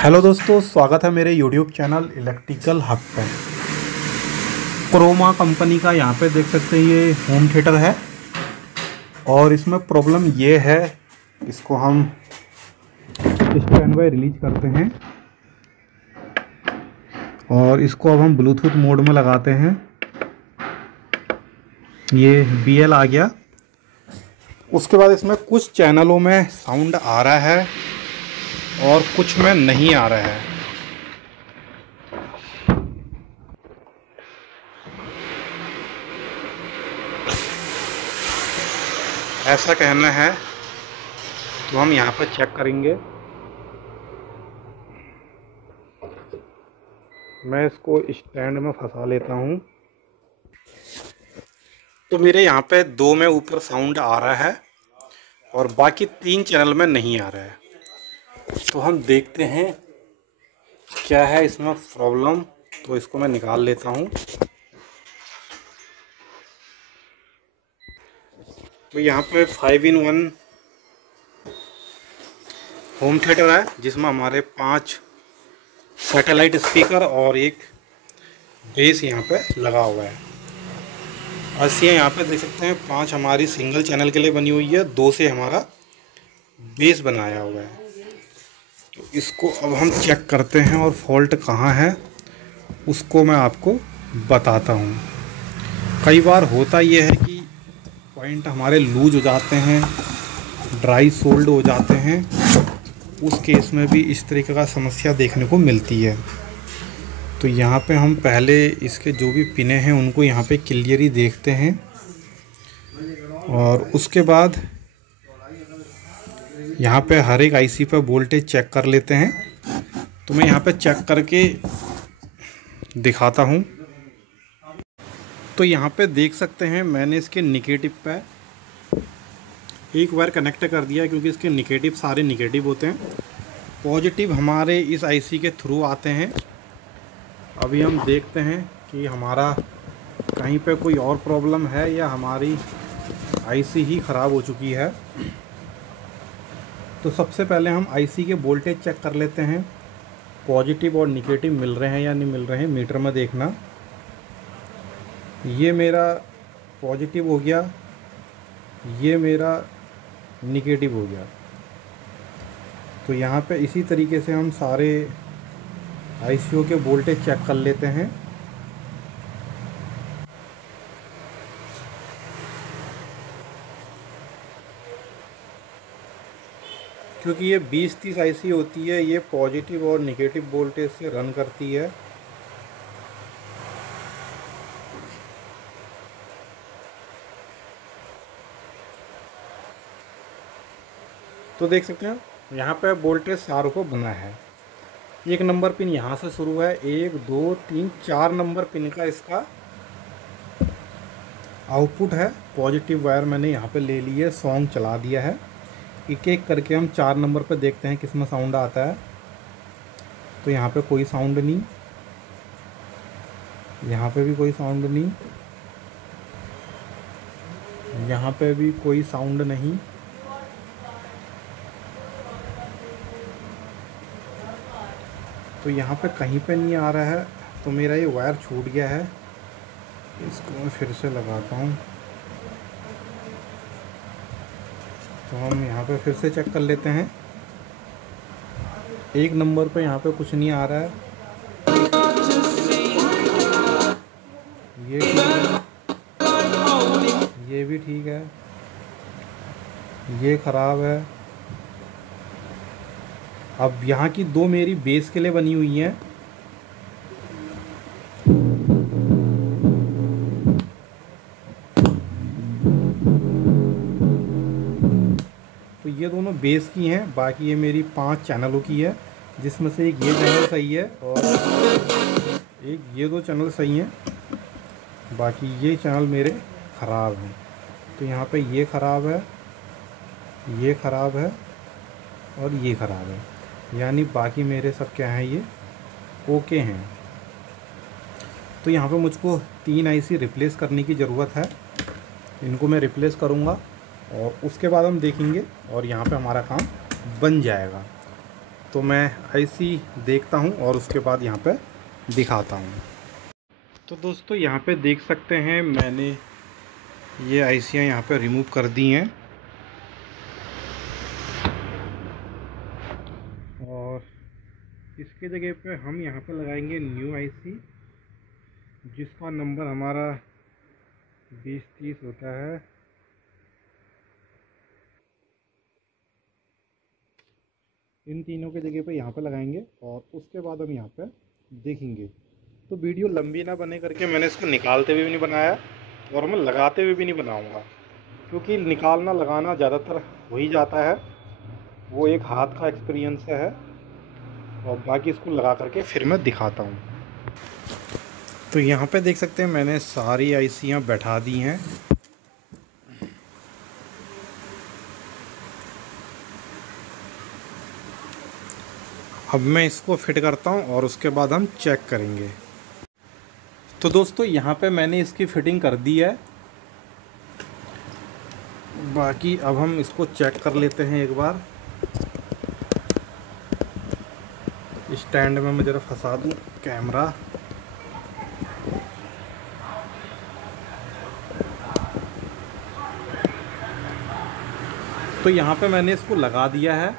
Hello दोस्तों, स्वागत है मेरे YouTube चैनल इलेक्ट्रिकल हब पे। क्रोमा कंपनी का यहाँ पे देख सकते हैं ये होम थिएटर है और इसमें प्रॉब्लम ये है, इसको हम स्टैंड बाय रिलीज करते हैं और इसको अब हम ब्लूटूथ मोड में लगाते हैं। ये BL आ गया। उसके बाद इसमें कुछ चैनलों में साउंड आ रहा है और कुछ में नहीं आ रहा है। ऐसा कहना है तो हम यहाँ पर चेक करेंगे। मैं इसको स्टैंड में फंसा लेता हूँ। तो मेरे यहाँ पे 2 में ऊपर साउंड आ रहा है और बाकी 3 चैनल में नहीं आ रहा है। तो हम देखते हैं क्या है इसमें प्रॉब्लम। तो इसको मैं निकाल लेता हूँ। तो यहाँ पे 5-in-1 होम थिएटर है जिसमें हमारे 5 सैटेलाइट स्पीकर और एक बेस यहाँ पे लगा हुआ है। अर्सियाँ यहाँ पे देख सकते हैं 5 हमारी सिंगल चैनल के लिए बनी हुई है, 2 से हमारा बेस बनाया हुआ है। तो इसको अब हम चेक करते हैं और फॉल्ट कहाँ है उसको मैं आपको बताता हूँ। कई बार होता ये है कि पॉइंट हमारे लूज हो जाते हैं, ड्राई सोल्ड हो जाते हैं। उस केस में भी इस तरीके का समस्या देखने को मिलती है। तो यहाँ पे हम पहले इसके जो भी पिने हैं उनको यहाँ पे क्लियरली देखते हैं और उसके बाद यहाँ पे हर एक IC पे वोल्टेज चेक कर लेते हैं। तो मैं यहाँ पे चेक करके दिखाता हूँ। तो यहाँ पे देख सकते हैं मैंने इसके निगेटिव पे एक वायर कनेक्ट कर दिया है क्योंकि इसके निगेटिव सारे निगेटिव होते हैं। पॉजिटिव हमारे इस IC के थ्रू आते हैं। अभी हम देखते हैं कि हमारा कहीं पे कोई और प्रॉब्लम है या हमारी IC ही ख़राब हो चुकी है। तो सबसे पहले हम IC के वोल्टेज चेक कर लेते हैं, पॉजिटिव और निगेटिव मिल रहे हैं या नहीं मिल रहे हैं। मीटर में देखना, ये मेरा पॉजिटिव हो गया, ये मेरा निगेटिव हो गया। तो यहाँ पे इसी तरीके से हम सारे ICO के वोल्टेज चेक कर लेते हैं। क्योंकि ये 20-30 IC होती है, ये पॉजिटिव और निगेटिव वोल्टेज से रन करती है। तो देख सकते हैं यहाँ पे वोल्टेज 4 को बना है। 1 नंबर पिन यहाँ से शुरू है, 1 2 3 4 नंबर पिन का इसका आउटपुट है। पॉजिटिव वायर मैंने यहाँ पे ले ली है, सॉन्ग चला दिया है। एक एक करके हम 4 नंबर पे देखते हैं किसमें साउंड आता है। तो यहाँ पे कोई साउंड नहीं, यहाँ पे भी कोई साउंड नहीं, यहाँ पे भी कोई साउंड नहीं। तो यहाँ पे कहीं पे नहीं आ रहा है। तो मेरा ये वायर छूट गया है, इसको मैं फिर से लगाता हूँ। तो हम यहाँ पे फिर से चेक कर लेते हैं। 1 नंबर पे यहाँ पे कुछ नहीं आ रहा है, ये ठीक है, ये भी ठीक है, ये ख़राब है। अब यहाँ की 2 मेरी बेस के लिए बनी हुई हैं। तो ये दोनों बेस की हैं, बाकी ये मेरी 5 चैनलों की है, जिसमें से एक ये चैनल सही है और एक ये 2 चैनल सही हैं, बाकी ये चैनल मेरे ख़राब हैं। तो यहाँ पे ये ख़राब है, ये ख़राब है और ये ख़राब है, यानी बाकी मेरे सब क्या हैं, ये ओके हैं। तो यहाँ पे मुझको 3 IC रिप्लेस करने की ज़रूरत है। इनको मैं रिप्लेस करूँगा और उसके बाद हम देखेंगे और यहाँ पे हमारा काम बन जाएगा। तो मैं आईसी देखता हूँ और उसके बाद यहाँ पे दिखाता हूँ। तो दोस्तों यहाँ पे देख सकते हैं मैंने ये आईसियाँ यहाँ पे रिमूव कर दी हैं और इसके जगह पे हम यहाँ पे लगाएंगे न्यू आईसी जिसका नंबर हमारा 2030 होता है। इन तीनों के जगह पे यहाँ पे लगाएंगे और उसके बाद हम यहाँ पे देखेंगे। तो वीडियो लंबी ना बने करके मैंने इसको निकालते हुए भी नहीं बनाया और मैं लगाते हुए भी नहीं बनाऊंगा, क्योंकि निकालना लगाना ज़्यादातर हो ही जाता है, वो एक हाथ का एक्सपीरियंस है। और बाकी इसको लगा करके फिर मैं दिखाता हूँ। तो यहाँ पे देख सकते हैं मैंने सारी आईसियाँ बैठा दी हैं। अब मैं इसको फिट करता हूँ और उसके बाद हम चेक करेंगे। तो दोस्तों यहाँ पे मैंने इसकी फिटिंग कर दी है, बाकी अब हम इसको चेक कर लेते हैं एक बार। स्टैंड में मैं ज़रा फंसा दूँ कैमरा। तो यहाँ पे मैंने इसको लगा दिया है,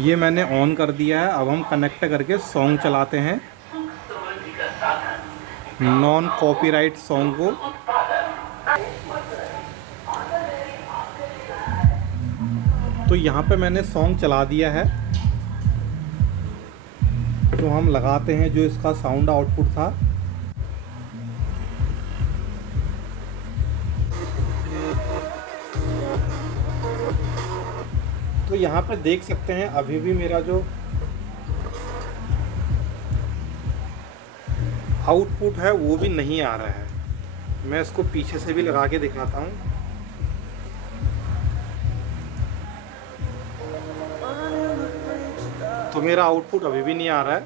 ये मैंने ऑन कर दिया है। अब हम कनेक्ट करके सॉन्ग चलाते हैं, नॉन कॉपीराइट सॉन्ग को। तो यहाँ पे मैंने सॉन्ग चला दिया है। तो हम लगाते हैं जो इसका साउंड आउटपुट था। तो यहाँ पे देख सकते हैं अभी भी मेरा जो आउटपुट है वो भी नहीं आ रहा है। मैं इसको पीछे से भी लगा के दिखाता हूँ। तो मेरा आउटपुट अभी भी नहीं आ रहा है,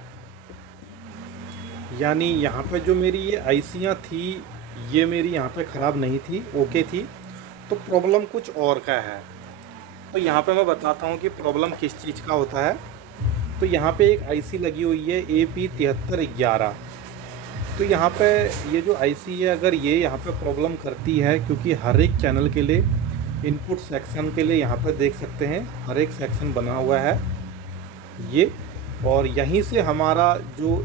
यानी यहाँ पे जो मेरी ये आईसियाँ थी ये मेरी यहाँ पे ख़राब नहीं थी, ओके थी। तो प्रॉब्लम कुछ और का है। तो यहाँ पे मैं बताता हूँ कि प्रॉब्लम किस चीज़ का होता है। तो यहाँ पे एक आईसी लगी हुई है AP7311। तो यहाँ पे ये जो आईसी है, अगर ये यहाँ पे प्रॉब्लम करती है, क्योंकि हर एक चैनल के लिए इनपुट सेक्शन के लिए यहाँ पे देख सकते हैं हर एक सेक्शन बना हुआ है ये, और यहीं से हमारा जो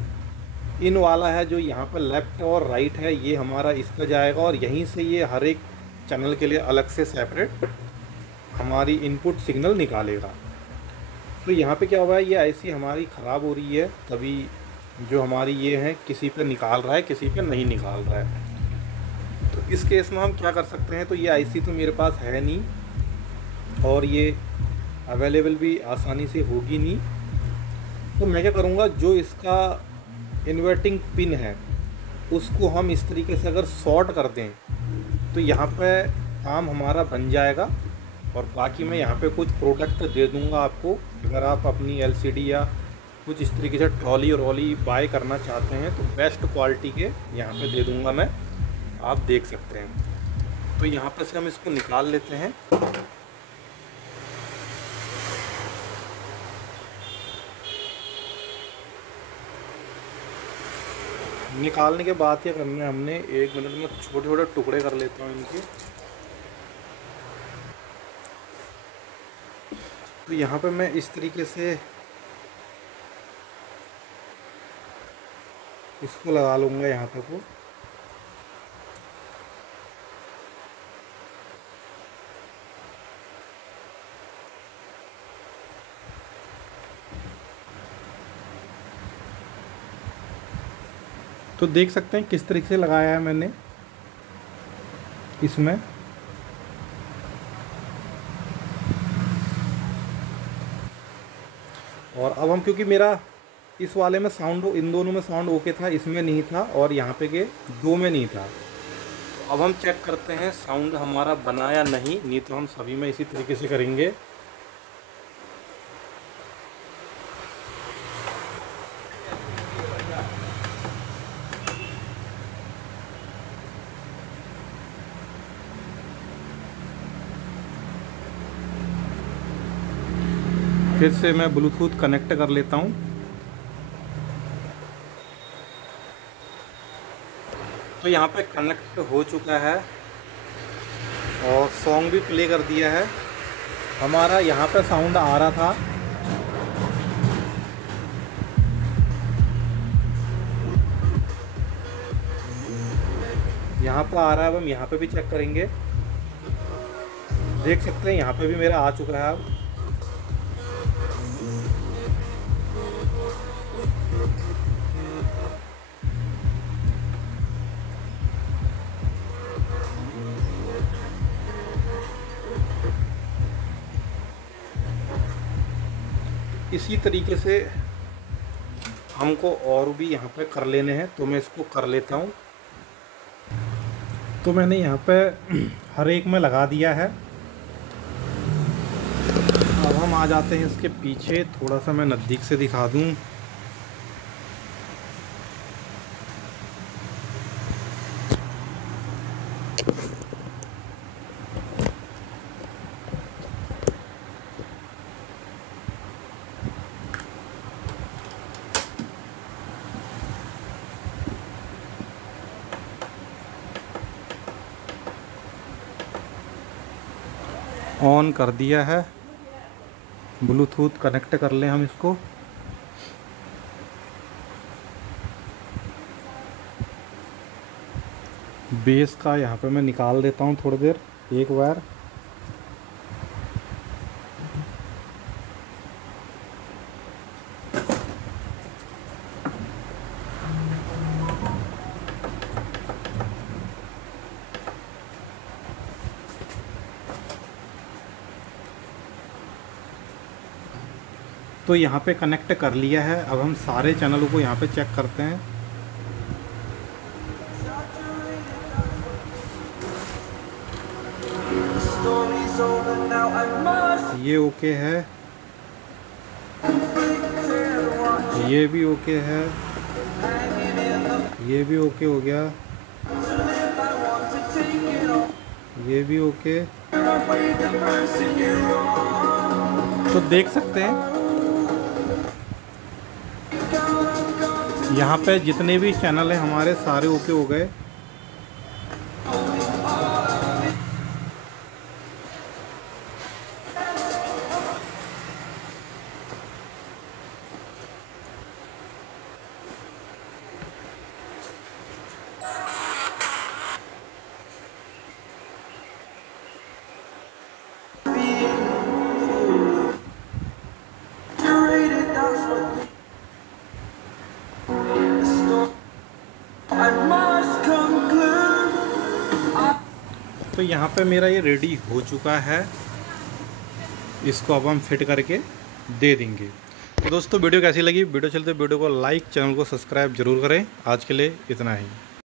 इन वाला है जो यहाँ पर लेफ़्ट और राइट है ये हमारा इस पर जाएगा, और यहीं से ये हर एक चैनल के लिए अलग से सेपरेट हमारी इनपुट सिग्नल निकालेगा। तो यहाँ पे क्या हुआ है, ये आईसी हमारी ख़राब हो रही है, तभी जो हमारी ये है किसी पे निकाल रहा है किसी पे नहीं निकाल रहा है। तो इस केस में हम क्या कर सकते हैं, तो ये आईसी तो मेरे पास है नहीं और ये अवेलेबल भी आसानी से होगी नहीं। तो मैं क्या करूँगा, जो इसका इन्वर्टिंग पिन है उसको हम इस तरीके से अगर शॉर्ट कर दें तो यहाँ पे काम हमारा बन जाएगा। और बाकी मैं यहाँ पे कुछ प्रोडक्ट दे दूँगा आपको, अगर आप अपनी एलसीडी या कुछ इस तरीके से ट्रॉली रॉली बाय करना चाहते हैं तो बेस्ट क्वालिटी के यहाँ पे दे दूँगा मैं, आप देख सकते हैं। तो यहाँ पे से हम इसको निकाल लेते हैं। निकालने के बाद क्या करना है हमने, 1 मिनट में छोटे छोटे टुकड़े कर लेता हूँ इनके। तो यहाँ पे मैं इस तरीके से इसको लगा लूँगा यहाँ तक को। तो देख सकते हैं किस तरीके से लगाया है मैंने इसमें। और अब हम, क्योंकि मेरा इस वाले में साउंड, इन दोनों में साउंड ओके था, इसमें नहीं था और यहाँ पे के 2 में नहीं था। अब हम चेक करते हैं साउंड हमारा बना या नहीं तो हम सभी में इसी तरीके से करेंगे। फिर से मैं ब्लूटूथ कनेक्ट कर लेता हूँ। तो यहाँ पे कनेक्ट हो चुका है और सॉन्ग भी प्ले कर दिया है। हमारा यहाँ पे साउंड आ रहा था, यहाँ पर आ रहा है। अब हम यहाँ पे भी चेक करेंगे, देख सकते हैं यहाँ पे भी मेरा आ चुका है। अब इसी तरीके से हमको और भी यहाँ पे कर लेने हैं, तो मैं इसको कर लेता हूँ। तो मैंने यहाँ पे हर एक में लगा दिया है। अब हम आ जाते हैं इसके पीछे, थोड़ा सा मैं नज़दीक से दिखा दूँ। ऑन कर दिया है, ब्लूटूथ कनेक्ट कर लें हम इसको। बेस का यहाँ पे मैं निकाल देता हूँ थोड़ी देर, एक बार। तो यहाँ पे कनेक्ट कर लिया है। अब हम सारे चैनलों को यहाँ पे चेक करते हैं। ये ओके है, ये भी ओके है, ये भी ओके हो गया, ये भी ओके। तो देख सकते हैं यहाँ पे जितने भी चैनल हैं हमारे सारे ओके हो गए। तो यहाँ पे मेरा ये रेडी हो चुका है, इसको अब हम फिट करके दे देंगे। तो दोस्तों वीडियो कैसी लगी, वीडियो चलते वीडियो को लाइक, चैनल को सब्सक्राइब जरूर करें। आज के लिए इतना ही।